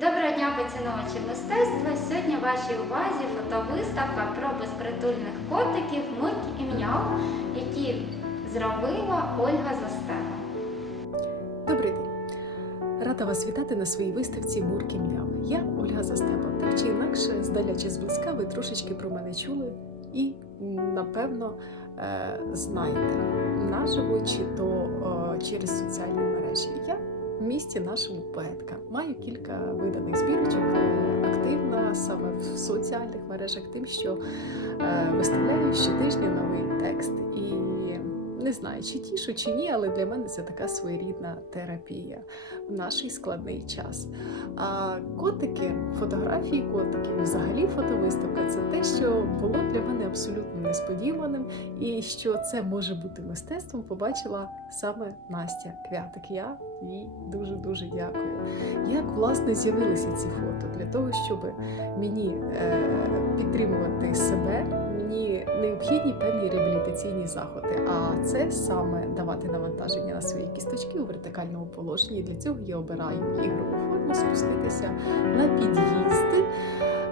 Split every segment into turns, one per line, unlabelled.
Доброго дня, поціновувачі мистецтва! Сьогодні в вашій увазі фотовиставка про безпритульних котиків Мурк і М'яу, які зробила Ольга Застега.
Добрий день! Рада вас вітати на своїй виставці Мурки Мляв. Я Ольга Застеба. Так чи інакше, здаля чи зблизька, ви трошечки про мене чули і, напевно, е, знаєте наживо чи то е, через соціальні мережі. Я в місті нашому поетка. Маю кілька виданих збірочок, активна саме в соціальних мережах, тим, що е, виставляю щотижня новий текст і. Не знаю, чи тішу, чи ні, але для мене це така своєрідна терапія в наш складний час. А котики, фотографії котиків, взагалі фотовиставка це те, що було для мене абсолютно несподіваним, і що це може бути мистецтвом, побачила саме Настя Квятик. Я їй дуже дуже дякую. Як власне з'явилися ці фото для того, щоб мені е, підтримувати себе, необхідні певні реабілітаційні заходи. А це саме давати навантаження на свої кісточки у вертикальному положенні. Для цього я обираю ігрову форму, спуститися на під'їзди.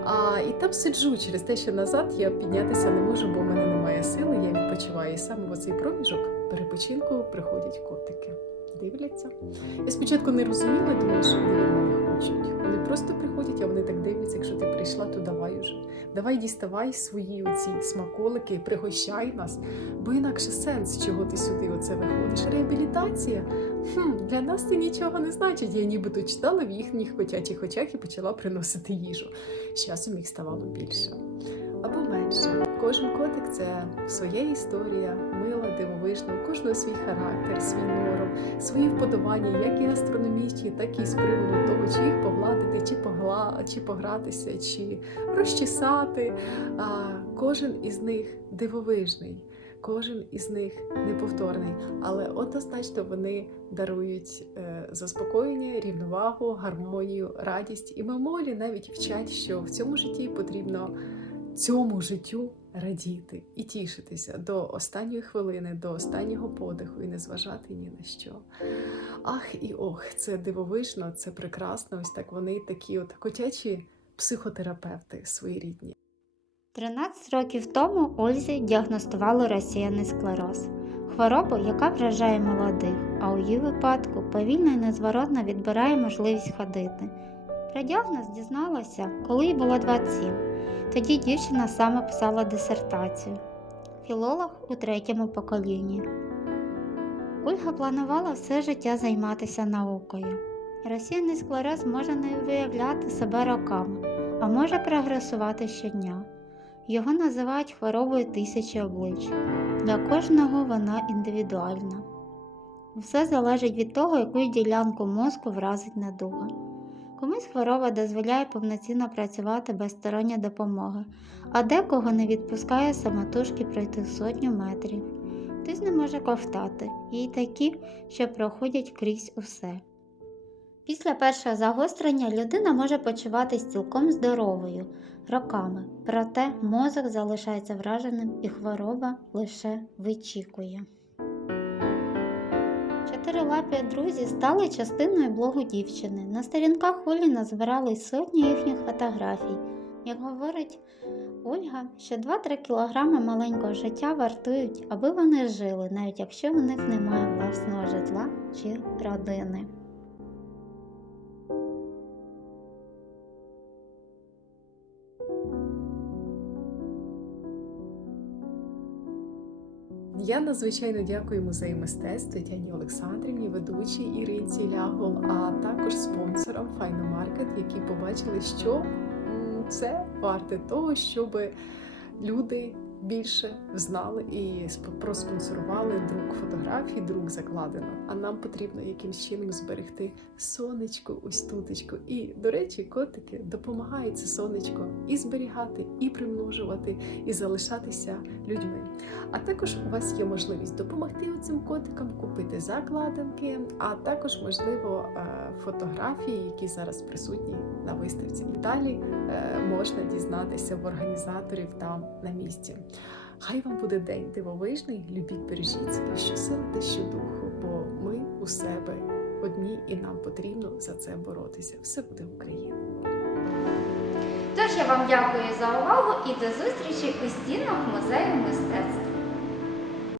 А, і там сиджу через те, що назад я піднятися не можу, бо в мене немає сили. Я відпочиваю. І саме в оцей проміжок перепочинку приходять котики. Дивляться. Я спочатку не розуміла, думала, що вони від мене хочуть. Вони просто приходять, а вони так дивляться, якщо ти прийшла, то давай уже. Давай діставай свої оці смаколики, пригощай нас. Бо інакше сенс, чого ти сюди оце виходиш. Реабілітація хм, для нас це нічого не значить. Я нібито читала в їхніх котячих очах і почала приносити їжу. З часом їх ставало більше. Або менше. Кожен котик це своя історія, мила, дивовижна, у кожного свій характер, свій свої вподобання, як і астрономічні, так і з приводу того, чи їх погладити, чи погла, чи погратися, чи розчесати. А, кожен із них дивовижний. Кожен із них неповторний, але однозначно вони дарують е, заспокоєння, рівновагу, гармонію, радість і мимолі навіть вчать, що в цьому житті потрібно цьому життю радіти і тішитися до останньої хвилини, до останнього подиху і не зважати ні на що. Ах і ох, це дивовижно, це прекрасно. Ось так вони такі от котячі психотерапевти своєрідні.
13 років тому Ользі діагностували розсіяний склероз. Хворобу, яка вражає молодих, а у її випадку повільно і незворотно відбирає можливість ходити. Про діагноз дізналася, коли їй було 27. Тоді дівчина саме писала дисертацію. Філолог у третьому поколінні. Ольга планувала все життя займатися наукою. Розсіяний склероз може не виявляти себе роками, а може прогресувати щодня. Його називають хворобою тисячі облич. Для кожного вона індивідуальна. Все залежить від того, яку ділянку мозку вразить недуга. Комусь хвороба дозволяє повноцінно працювати без сторонньої допомоги, а декого не відпускає самотужки пройти сотню метрів. Хтось не може ковтати, є й такі, що проходять крізь усе. Після першого загострення людина може почуватись цілком здоровою роками, проте мозок залишається враженим і хвороба лише вичікує. Чотирилапі друзі стали частиною блогу дівчини. На сторінках Олі назбирались сотні їхніх фотографій. Як говорить Ольга, що 2-3 кілограми маленького життя вартують, аби вони жили, навіть якщо у них немає власного житла чи родини.
Я надзвичайно дякую музею мистецтв Тетяні Олександрівні, ведучій Іринці Лягол, а також спонсорам Файномаркет, які побачили, що це варте того, щоб люди більше знали і сп- проспонсорували друк фотографій, друк закладено. А нам потрібно якимсь чином зберегти сонечко, ось тутечко. І, до речі, котики допомагають це сонечко і зберігати, і примножувати, і залишатися людьми. А також у вас є можливість допомогти цим котикам купити закладинки, а також, можливо, е, фотографії, які зараз присутні на виставці. І далі е, можна дізнатися в організаторів там на місці. Хай вам буде день дивовижний, любіть, бережіть себе, що сили та що духу, бо ми у себе одні, і нам потрібно за це боротися. Все буде Україна.
Тож я вам дякую за увагу і до зустрічі у стінах музею мистецтва.